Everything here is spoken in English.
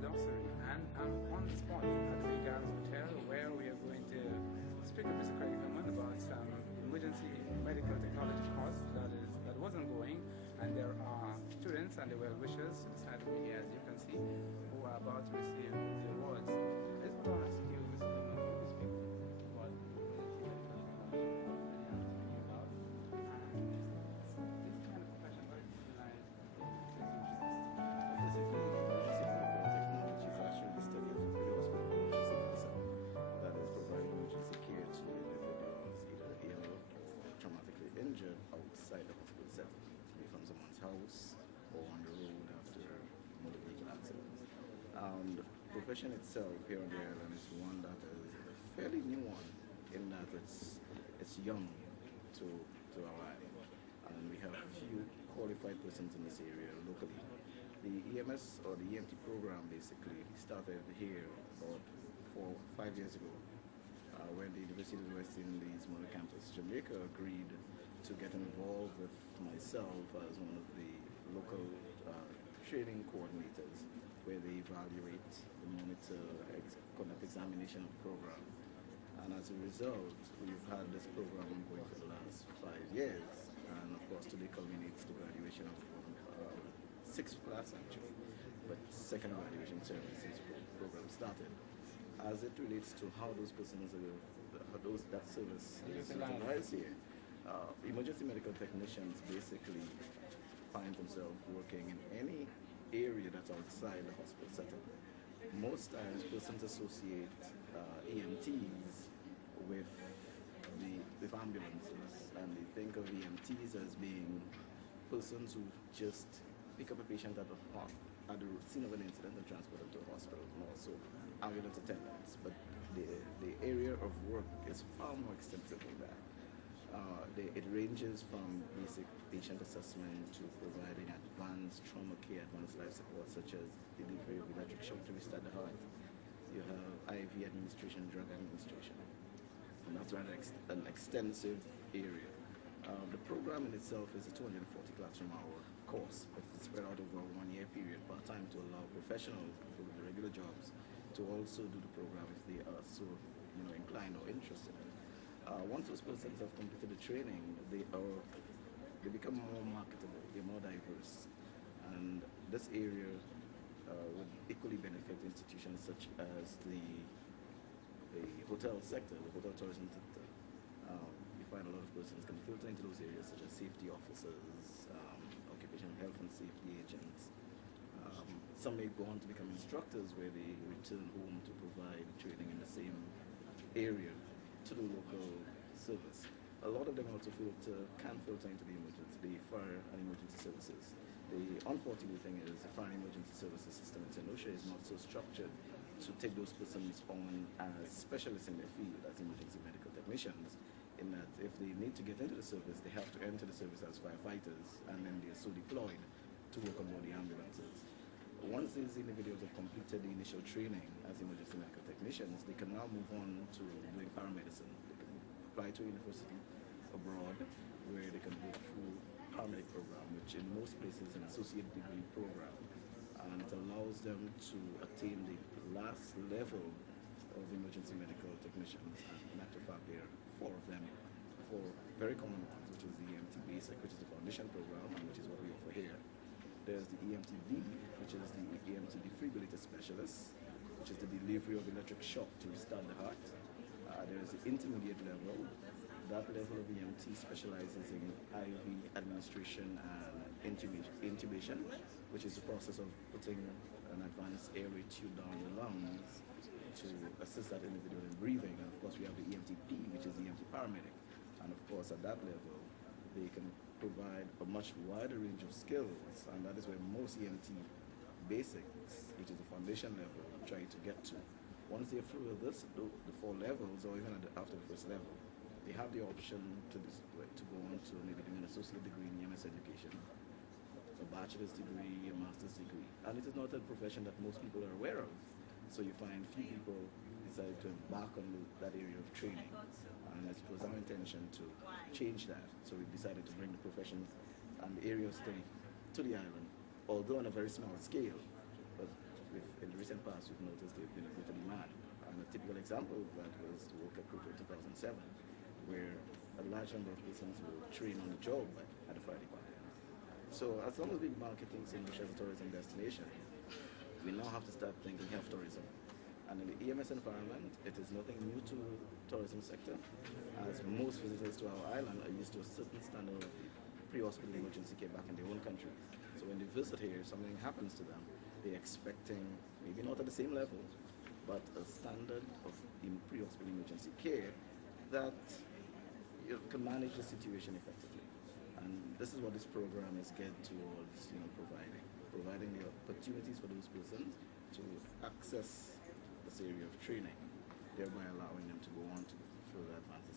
luxury, and I'm on the spot at Regal's Hotel where we are going to speak with Mr. Craig Herman about some emergency medical technology course that was ongoing, and there are students and the well-wishers beside me here, as you can see, who are about to receive the awards. I just want to ask you, Mr. Herman, can you speak about emergency medical technology that you are talking about? And this kind of profession, what do you like? Basically, emergency medical technology is actually the study of pre-hospital emergency medicine that is providing emergency care to individuals either ill or traumatically injured outside the hospital setting, be from someone's house or on the road after a motor vehicle accident. The profession itself here on the island is one that is a fairly new one in that it's young to our island, and we have few qualified persons in this area locally. The EMS or the EMT program basically started here about 5 years ago when the University of the West Indies Mona Campus, Jamaica agreed to get involved with myself as one of the local training coordinators where they evaluate, monitor, conduct examination of the program. And as a result, we've had this program going for the last 5 years, and of course today culminates the graduation of 6th class actually, but second graduation ceremony since the program started. As it relates to how those persons that service is utilized here, emergency medical technicians basically find themselves working in any area that's outside the hospital setting. Most times persons associate EMTs with ambulances, and they think of EMTs as being persons who just pick up a patient at the scene of an incident and transport them to a hospital, and also ambulance attendants. But the area of work is far more extensive than that. It ranges from basic patient assessment to providing advanced trauma care, advanced life support, such as delivery of electric shock to restart the heart. You have IV administration, drug administration, and that's rather an extensive area. The program in itself is a 240 classroom hour course, but it's spread out over a 1 year period part-time to allow professionals, people with regular jobs, to also do the program if they are so inclined or interested. Once those persons have completed the training, they become more marketable, they're more diverse, and this area would equally benefit institutions such as the hotel sector, the hotel tourism sector. You find a lot of persons can filter into those areas such as safety officers, occupational health and safety agents. Some may go on to become instructors where they return home to provide training in the same area to the local service. A lot of them also can filter into the fire and emergency services. The unfortunate thing is the fire and emergency services system in St. Lucia is not so structured to take those persons on as specialists in their field, as emergency medical technicians, in that if they need to get into the service, they have to enter the service as firefighters, and then they are so deployed to work on board the ambulances. Once these individuals have completed the initial training as emergency medical technicians, they can now move on to doing paramedicine. They can apply to a university abroad where they can do a full paramedic program, which in most places is an associate degree program, and it allows them to attain the last level of emergency medical technicians. And in actual fact, there are 4 of them, 4 very common ones, which is the EMT Basic, which is the foundation program, and which is what we offer here. There's the EMTD, which is the EMT defibrillator specialist, which is the delivery of electric shock to restart the heart. There's the intermediate level. That level of EMT specializes in IV administration and intubation, which is the process of putting an advanced airway tube down the lungs to assist that individual in breathing. And of course we have the EMTP, which is the EMT paramedic. And of course at that level, they can provide a much wider range of skills, and that is where most EMT basics, which is the foundation level, try to get to. Once they're through this, the 4 levels, or even after the first level, they have the option to go on to maybe doing an associate degree in EMS education, a bachelor's degree, a master's degree. And it is not a profession that most people are aware of. So you find few people decide to embark on that area of training. And it was our intention to change that. So we decided to bring the profession and the area of study to the island, although on a very small scale. But in the recent past, we've noticed there's been a greater demand. And a typical example of that was the work at Cooper 2007, where a large number of persons were trained on the job at the fire department. So as long as we're marketing St. Lucia as a tourism destination, we now have to start thinking health tourism. And in the EMS environment, it is nothing new to the tourism sector, as most visitors to our island are used to a certain standard of pre-hospital emergency care back in their own country. So when they visit here, if something happens to them, they're expecting, maybe not at the same level, but a standard of pre-hospital emergency care that can manage the situation effectively. And this is what this program is geared towards, providing the opportunities for those persons to access this area of training, thereby allowing them to go on to further advance